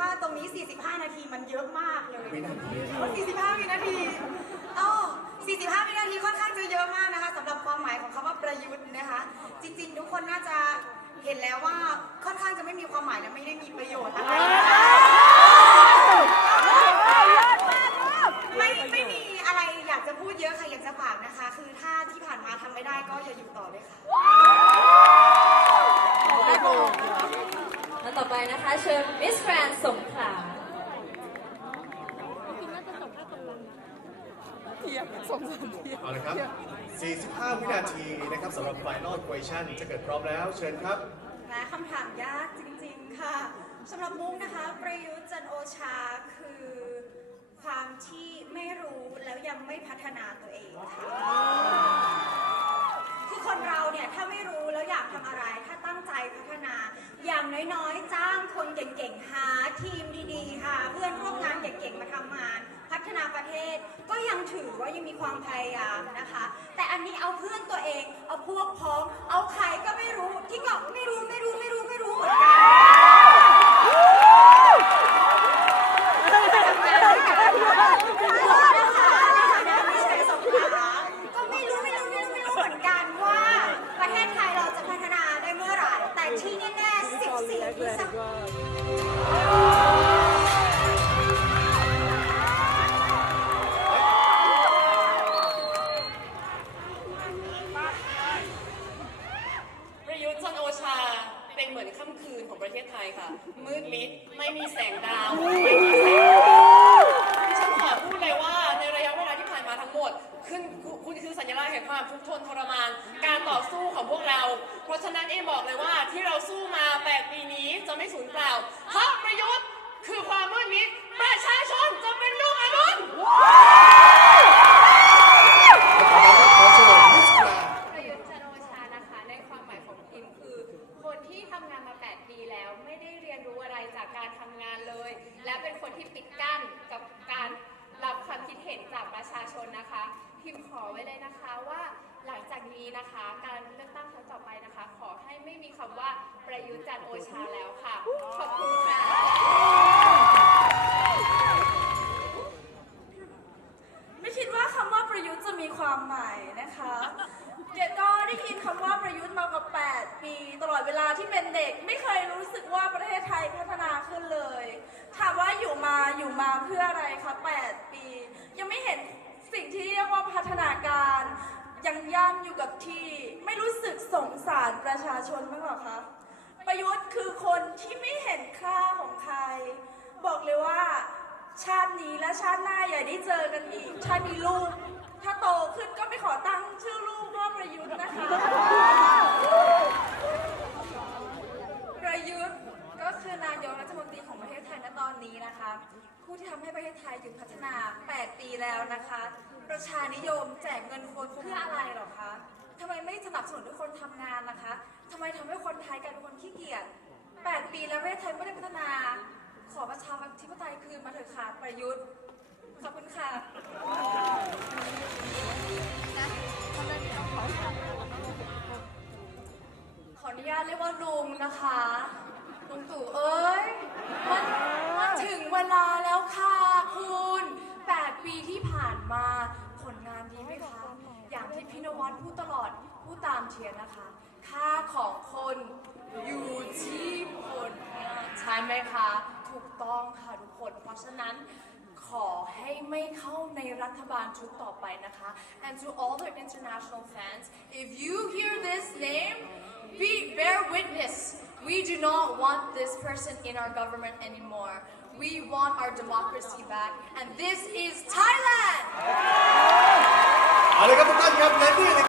ว่าตรงนี้ 45 นาทีมันเยอะมากเลยโอ้45วินาทีเอ้า45 วินาทีค่อนข้างจะเยอะมากนะคะสำหรับความหมายของคำว่าประยุทธ์นะคะ จริง ๆ ทุกคนน่าจะเห็นแล้วว่าค่อนข้างจะไม่มีความหมายและไม่ได้มีประโยชน์อะไรม่ไม่มีอะไรอยากจะพูดเยอะค่ะอยากจะฝากนะคะ คือถ้าที่ผ่านมาทำไม่ได้ก็อย่าอยู่ต่อเลยค่ะ นะคะเชิญมิสแกรนสงขลาเอาละครับ 45 วินาทีนะครับสำหรับ Final Equation จะเกิดพร้อมแล้ว เชิญครับ และคำถามยากจริงๆค่ะสำหรับมุกนะคะ ประยุทธ์จันทร์โอชาคือ ความที่ไม่รู้แล้วยังไม่พัฒนาตัวเองค่ะคือคนเราเนี่ย ถ้าไม่รู้แล้วอยากทำอะไร ถ้าตั้งใจพัฒนาอย่าง น้อยๆ จ้างคนเก่งๆ หาทีมดีๆค่ะเพื่อนร่วมงานเก่งๆ มาทำงาน พัฒนาประเทศก็ยังถือว่ายังมีความพยายามนะคะ แต่อันนี้เอาเพื่อนตัวเอง เอาพวกพ้อง เอาใครก็ไม่รู้ที่ก็ไม่รู้ไม่รู้ไม่รู้ไม่รู้เหมือนกันนะคะในฐานะมิสแกรนด์สงขลาก็ไม่รู้ไม่รู้ไม่รู้ไม่รู้เหมือนกันว่าประเทศไทยเราจะพัฒนาได้เมื่อไหร่แต่ที่แน่ๆ14พฤษภาประยุทธ์จันทร์โอชาเป็นเหมือนค่ำคืนของประเทศไทยค่ะ มืดมิดไม่มีแสงดาวไม่มีแสงดิฉันขอพูดเลยว่าในระยะเวลาที่ผ่านมาทั้งหมดขึ้นคุณคุณคือสัญลักษณ์แห่งความทุกข์ทนทรมาน การต่อสู้ของพวกเรา เพราะฉะนั้นเอบอกเลยว่าที่เราสู้มา8ปีนี้จะไม่สูญเปล่า เพราะประยุทธ์คือความมืดมิดประชาชนจะเป็นลูกอรุณ ขอเชิญมิสแกรน ประยุทธ์จันทร์โอชานะคะ ในความหมายของพิมคือ คนที่ทำงานมา 8 ปีแล้ว ไม่ได้เรียนรู้อะไรจา การทำงานเลย และเป็นคนที่ปิดกั้นกับการรับความคิดเห็นจากประชาชนนะคะพิมขอไว้เลยนะคะว่าหลังจากนี้นะคะ การเลือกตั้งครั้งต่อไปนะคะ ขอให้ไม่มีคำว่าประยุทธ์จันทร์โอชาแล้วค่ะ ขอบคุณค่ะไม่คิดว่าคำว่าประยุทธ์จะมีความหมายนะคะเด็กก็ได้ยินคำว่าประยุทธ์มากว่า 8 ปี ตลอ ดเวลาที่เป็นเด็กไม่เคยรู้สึกว่าประเทศไทยพัฒนาขึ้นเลย ถามว่าอยู่มาอยู่มาเพื่ออะไรคะ 8 ปี ยังไม่เห็นสิ่งที่เรียกว่าพัฒนาการ ยังย่ำอยู่กับที่ ไม่รู้สึกสงสารประชาชนบ้างหรอคะ ประยุทธ์คือคนที่ไม่เห็นค่าของใคร บอกเลยว่าชาตินี้และชาติหน้าอย่าได้เจอกันอีก ชาตินี้ลูก ถ้าโตขึ้นก็ไม่ขอตั้งชื่อลูกว่าประยุทธ์นะคะยุทธ์ก็คือนายกรัฐมนตรีของประเทศไทยณตอนนี้นะคะ ผู้ที่ทำให้ประเทศไทยถึงพัฒนา 8 ปีแล้วนะคะ ประชานิยมแจกเงินคนเพื่ออะไรหรอคะทำไมไม่สนับสนุนให้คนทำงานนะคะทำไมทำให้คนไทยกลายเป็นคนขี้เกียจ 8 ปีแล้วประเทศไทยไม่ได้พัฒนา ขอประชาธิปไตยคืนมาเถอะค่ะประยุทธ์ขอบคุณค่ะขออนุญาตเรียกว่าลุงนะคะ ลุงตู่เอ้ยมันมันถึงเวลาแล้วค่ะคุณ 8 ปีที่ผ่านมาผลงานดีไหมคะ อย่างที่พี่นวัดพูดตลอดพูดตามเทียนนะคะ ค่าของคนอยู่ที่ผลงานใช่ไหมคะ ถูกต้องค่ะทุกคน เพราะฉะนั้น ขอให้ไม่เข้าในรัฐบาลชุดต่อไปนะคะ and to all the international fans if you hear this name be bear witness we do not want this person in our government anymore we want our democracy back and this is Thailand เอาเลยครับทุกท่านครับและนี่